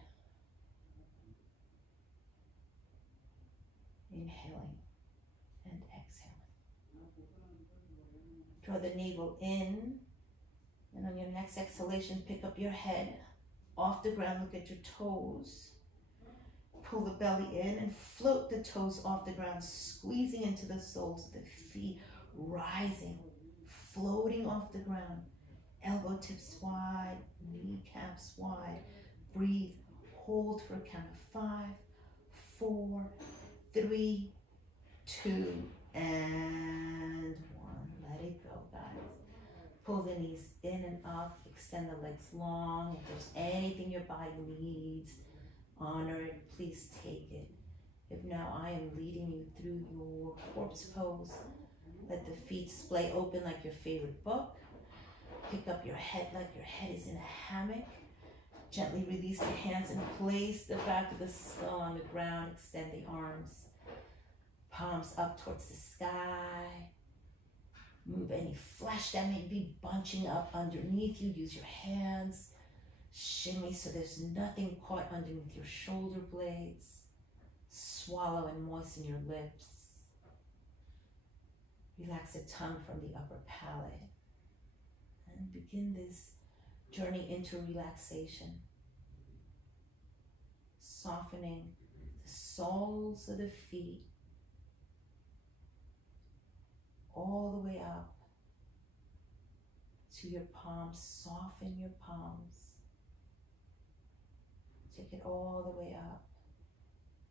Inhaling and exhaling. Draw the navel in. And on your next exhalation, pick up your head off the ground. Look at your toes. Pull the belly in and float the toes off the ground, squeezing into the soles of the feet, rising, floating off the ground. Elbow tips wide, kneecaps wide. Breathe, hold for a count of 5, 4, 3, 2, and 1. Let it go, guys. Pull the knees in and up, extend the legs long. If there's anything your body needs, honor it, please take it. If now I am leading you through your corpse pose, let the feet splay open like your favorite book. Pick up your head like your head is in a hammock. Gently release the hands and place the back of the skull on the ground. Extend the arms, palms up towards the sky. Move any flesh that may be bunching up underneath you. Use your hands. Shimmy so there's nothing caught underneath your shoulder blades. Swallow and moisten your lips. Relax the tongue from the upper palate. And begin this journey into relaxation. Softening the soles of the feet all the way up to your palms. Soften your palms. Take it all the way up.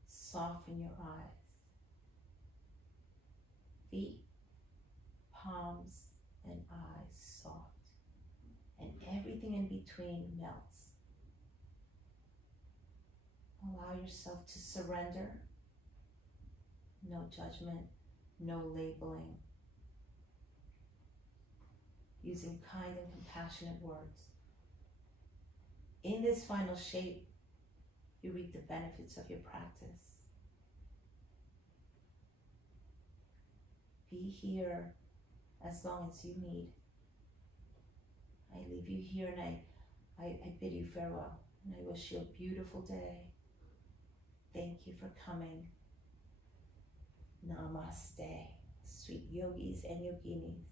Soften your eyes. Feet, palms, and eyes soft. And everything in between melts. Allow yourself to surrender. No judgment, no labeling. Using kind and compassionate words. In this final shape, you reap the benefits of your practice. Be here as long as you need. I leave you here and I bid you farewell. And I wish you a beautiful day. Thank you for coming. Namaste, sweet yogis and yoginis.